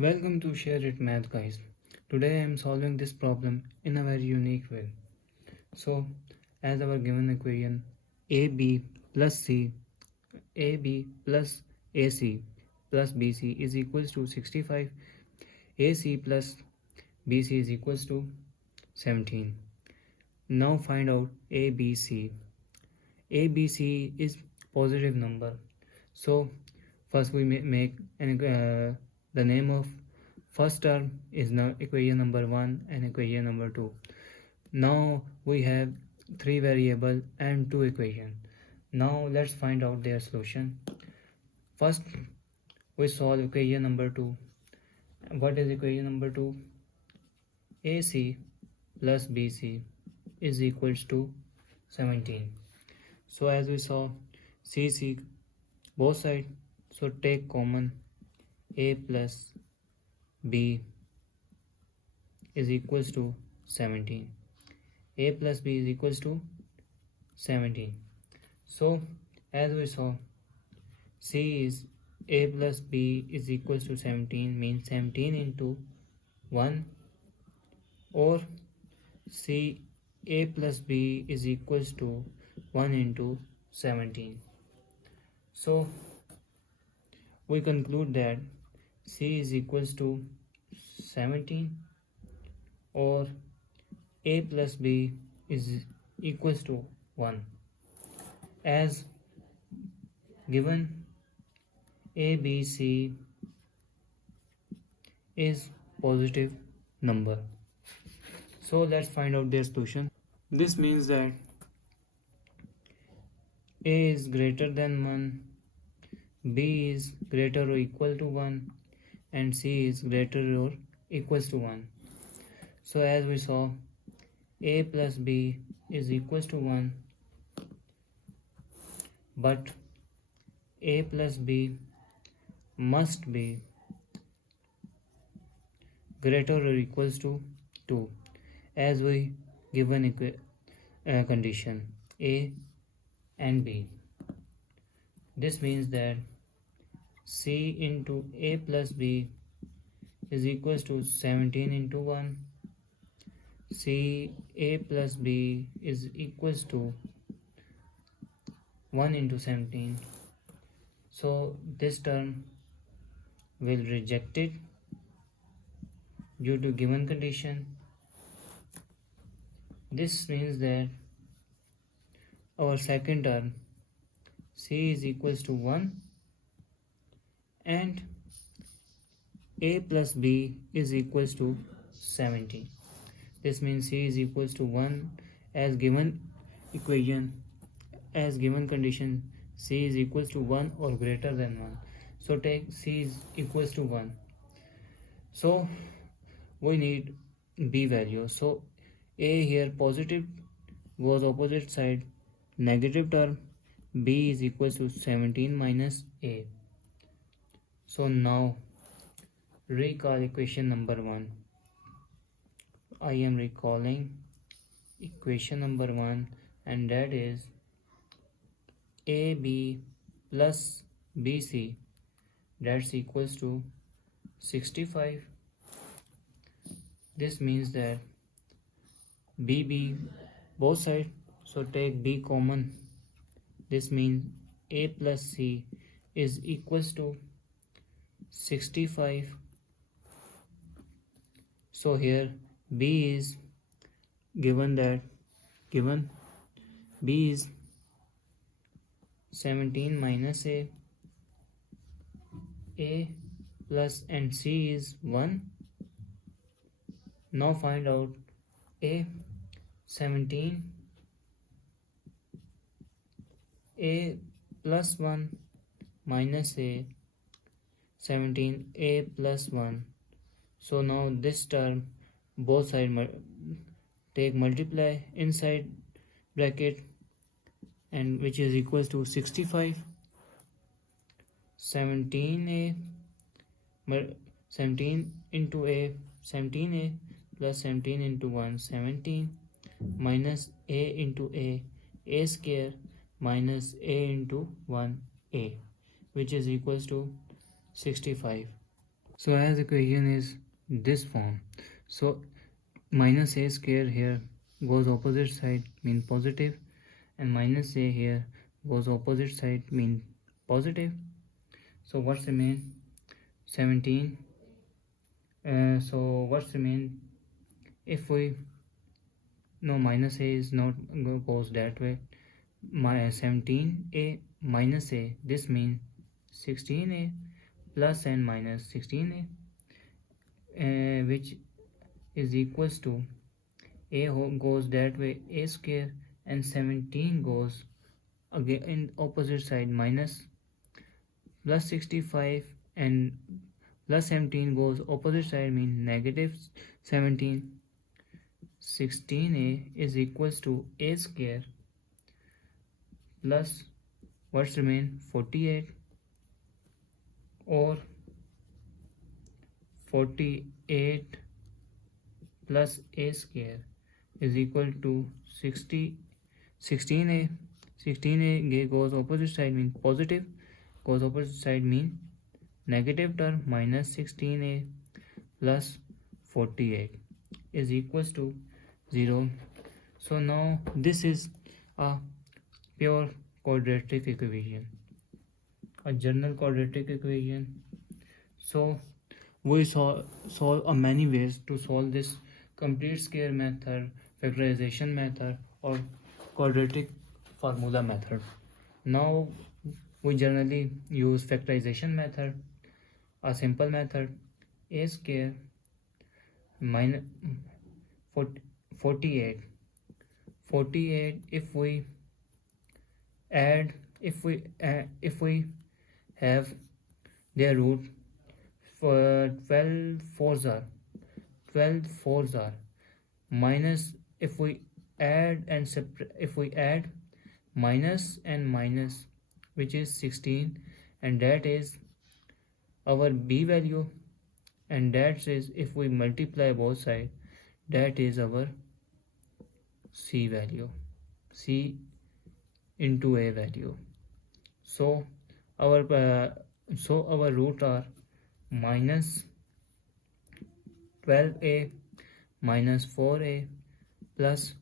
Welcome to Share It Math, guys. Today I am solving this problem in a very unique way. So, as our given equation AB plus C, AB plus AC plus BC is equals to 65, AC plus BC is equals to 17. Now find out ABC. ABC is positive number. So first we make the name of first term is now equation number 1 and equation number 2. Now we have 3 variable and 2 equation. Now let's find out their solution. First we solve equation number 2. What is equation number 2? AC plus BC is equals to 17. So as we saw, CC both sides, so take common A plus B is equals to 17. A plus B is equals to 17. So as we saw, C is A plus B is equals to 17 means 17 into 1, or C A plus B is equals to 1 into 17. So we conclude that C is equals to 17 or A plus B is equals to 1. As given, ABC is positive number. So let's find out their solution. This means that A is greater than 1, B is greater or equal to 1, and C is greater or equals to 1. So as we saw, A plus B is equals to 1, but A plus B must be greater or equals to 2, as we given condition A and B. This means that C into A plus B is equals to 17 into 1. C A plus B is equals to 1 into 17. So this term will reject it due to given condition. This means that our second term C is equals to 1 and A plus B is equals to 17. This means C is equals to 1 as given equation, as given condition C is equals to 1 or greater than 1. So take C is equals to 1. So we need B value. So A here positive goes opposite side, negative term, B is equals to 17 minus A. So now recall equation number 1. I am recalling equation number 1, and that is AB plus BC, that's equals to 65. This means that BB both sides, so take B common. This means A plus C is equals to 65. So here B is given B is 17 minus A plus and C is 1. Now find out A 17, A plus 1 minus A 17, A plus 1. So now this term both sides take multiply inside bracket, and which is equals to 65. 17A 17 into A 17A plus 17 into 1 17 minus A into A square minus A into 1A, which is equals to 65. So as equation is this form, so minus a square here goes opposite side mean positive, and minus a here goes opposite side mean positive. So what's remain? 17. So what's remain? If we no, minus a is not goes that way. My 17a minus a, this means 16a plus and minus 16a, which is equals to a goes that way, a square, and 17 goes again in opposite side minus, plus 65 and plus 17 goes opposite side means negative 17. 16a is equals to a square plus what's remain 48, or 48 plus a square is equal to 16a. 16a goes opposite side means positive, goes opposite side mean negative term, minus 16a plus 48 is equals to 0. So now this is a pure quadratic equation, a general quadratic equation. So we saw many ways to solve this: complete square method, factorization method, or quadratic formula method. Now we generally use factorization method, a simple method: a square minus 48. If we add, if we have their root, for 12 fours are minus, if we add and if we add minus and minus, which is 16, and that is our b value, and that is, if we multiply both sides, that is our c value, c into a value. So our root are minus 12a minus 4a plus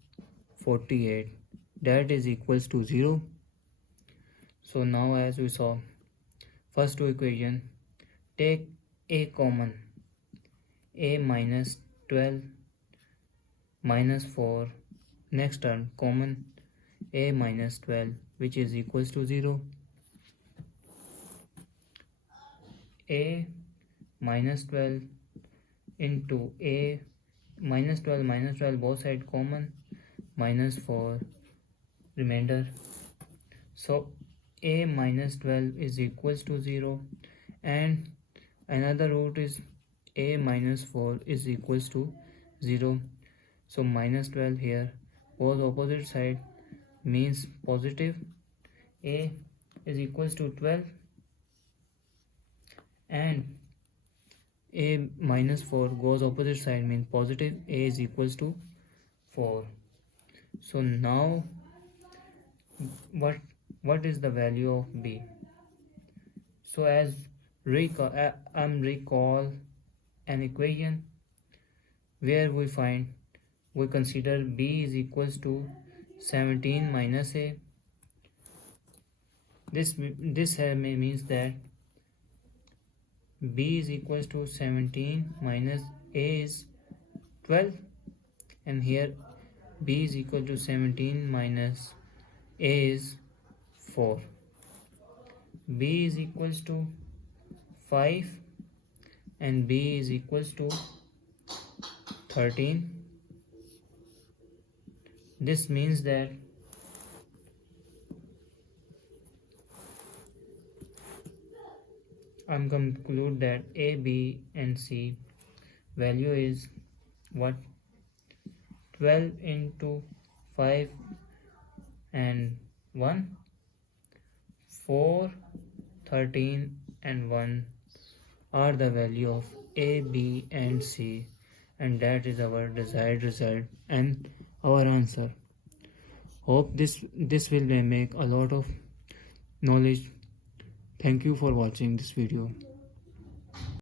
48, that is equals to 0. So now, as we saw first two equation, take a common, a minus 12 minus 4, next term common, a minus 12, which is equals to 0. A minus 12 into a minus 12 both side common, minus 4 remainder. So a minus 12 is equals to 0, and another root is a minus 4 is equals to 0. So minus 12 here goes opposite side means positive, a is equals to 12, and a minus 4 goes opposite side means positive, a is equals to 4. So now what is the value of b? So as recall an equation where we consider b is equals to 17 minus a. This means that b is equals to 17 minus a is 12, and here b is equal to 17 minus a is 4. b is equals to 5 and b is equals to 13. This means that I'm conclude that a, b and c value is what? 12 into 5 and 1, 4, 13 and 1 are the value of a, b and c, and that is our desired result and our answer. Hope this will make a lot of knowledge. Thank you for watching this video.